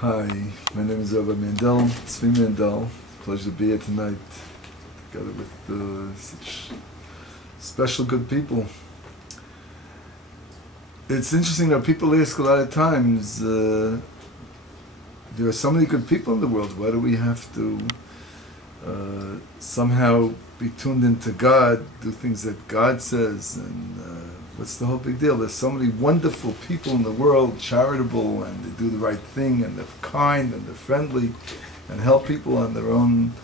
Hi, my name is Rabbi Mandel, Tzvi Mandel. Pleasure to be here tonight, together with such special good people. It's interesting that people ask a lot of times, there are so many good people in the world, why do we have to somehow be tuned into God, do things that God says, and what's the whole big deal? There's so many wonderful people in the world, charitable, and they do the right thing, and they're kind, and they're friendly, and help people on their own,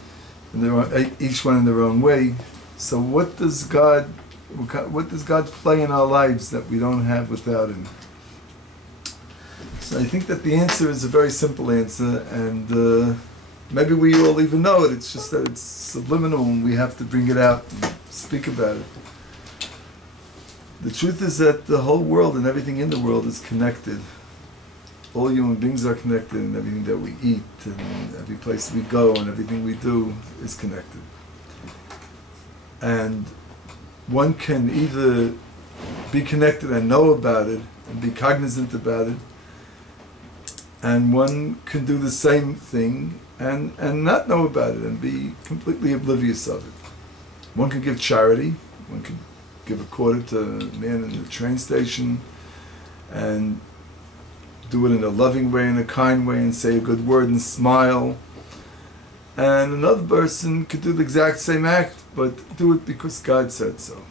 each one in their own way. So what does God play in our lives that we don't have without Him? So I think that the answer is a very simple answer, and maybe we all even know it. It's just that it's subliminal, and we have to bring it out and speak about it. The truth is that the whole world and everything in the world is connected. All human beings are connected, and everything that we eat, and every place we go, and everything we do is connected. And one can either be connected and know about it, and be cognizant about it, and one can do the same thing and not know about it, and be completely oblivious of it. One can give charity, one can give a quarter to a man in the train station and do it in a loving way, in a kind way, and say a good word and smile. And another person could do the exact same act, but do it because God said so.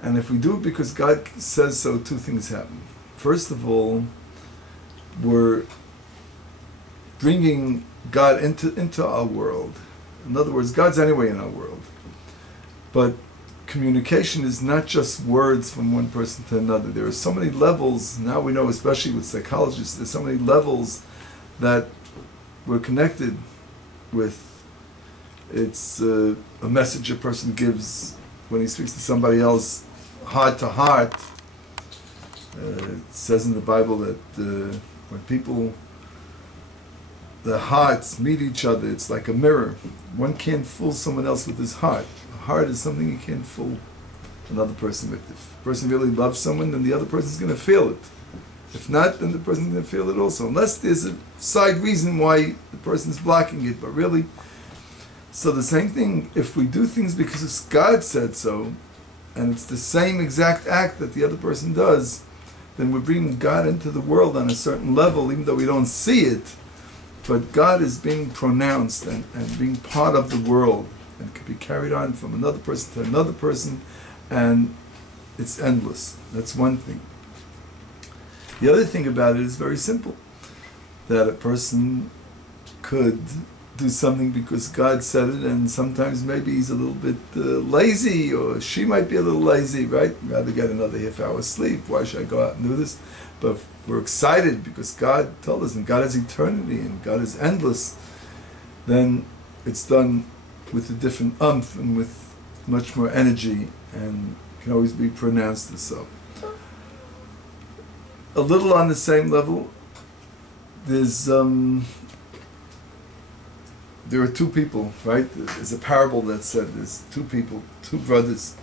And if we do it because God says so, two things happen. First of all, we're bringing God into our world. In other words, God's anyway in our world. But communication is not just words from one person to another. There are so many levels, now we know, especially with psychologists, there's so many levels that we're connected with. It's a message a person gives when he speaks to somebody else, heart to heart. It says in the Bible that when people, their hearts meet each other, it's like a mirror. One can't fool someone else with his heart. Heart is something you can't fool another person with. If a person really loves someone, then the other person's going to feel it. If not, then the person's going to feel it also. Unless there's a side reason why the person's blocking it. But really, so the same thing, if we do things because God said so, and it's the same exact act that the other person does, then we're bringing God into the world on a certain level, even though we don't see it. But God is being pronounced and being part of the world, and can be carried on from another person to another person, and it's endless. That's one thing. The other thing about it is very simple, that a person could do something because God said it, and sometimes maybe he's a little bit lazy, or she might be a little lazy, right? Rather get another half-hour sleep. Why should I go out and do this? But we're excited because God told us, and God is eternity, and God is endless. Then it's done with a different umph and with much more energy, and can always be pronounced as so. A little on the same level, there's there are two people, right? There's a parable that said there's two people, two brothers.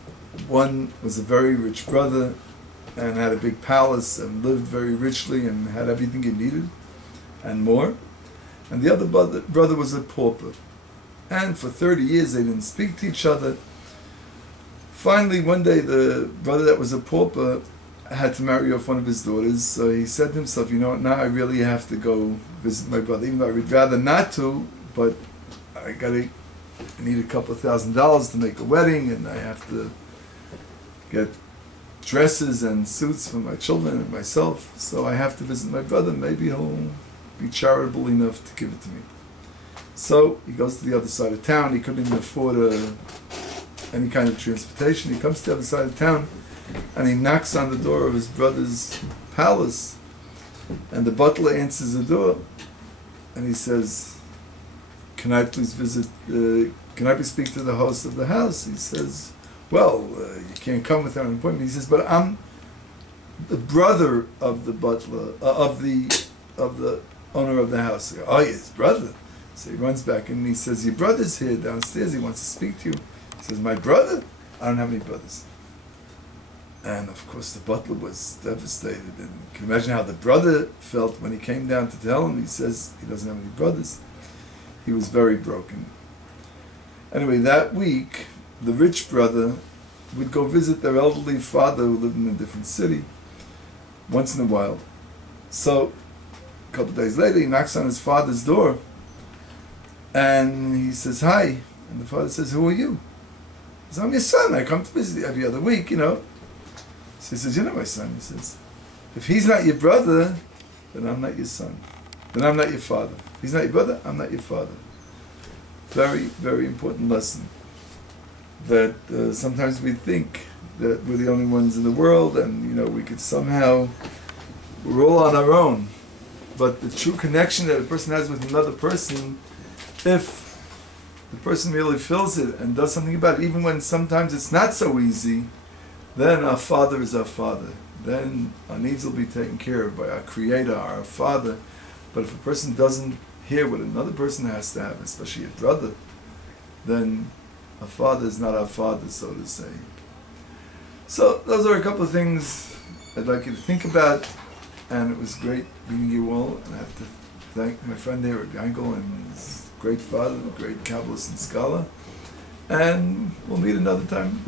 One was a very rich brother and had a big palace and lived very richly and had everything he needed and more. And the other brother was a pauper. And for 30 years they didn't speak to each other. Finally, one day the brother that was a pauper had to marry off one of his daughters, so he said to himself, you know what, now I really have to go visit my brother, even though I would rather not to, but I need a couple of $1,000s to make a wedding, and I have to get dresses and suits for my children and myself, so I have to visit my brother. Maybe he'll be charitable enough to give it to me. So he goes to the other side of town. He couldn't even afford any kind of transportation. He comes to the other side of town, and he knocks on the door of his brother's palace, and the butler answers the door, and he says, can I please visit, can I please speak to the host of the house? He says, well, you can't come without an appointment. He says, but I'm the brother of the butler, of the owner of the house. Oh, yes, brother. So he runs back and he says, your brother's here downstairs, he wants to speak to you. He says, my brother? I don't have any brothers. And of course the butler was devastated. And you can imagine how the brother felt when he came down to tell him. He says he doesn't have any brothers. He was very broken. Anyway, that week, the rich brother would go visit their elderly father who lived in a different city once in a while. So, a couple of days later, he knocks on his father's door and he says, "Hi." And the father says, "Who are you?" He says, "I'm your son. I come to visit you every other week, you know." So he says, "You're not my son." He says, "If he's not your brother, then I'm not your son. Then I'm not your father. If he's not your brother, I'm not your father." Very, very important lesson. That sometimes we think that we're the only ones in the world, and you know we could somehow, we're all on our own. But the true connection that a person has with another person, if the person really feels it and does something about it, even when sometimes it's not so easy, then our Father is our Father. Then our needs will be taken care of by our Creator, our Father. But if a person doesn't hear what another person has to have, especially a brother, then our Father is not our Father, so to say. So those are a couple of things I'd like you to think about, and it was great meeting you all, and I have to thank my friend there, Rabbi Yankel, and his great father, the great Kabbalist and scholar, and we'll meet another time.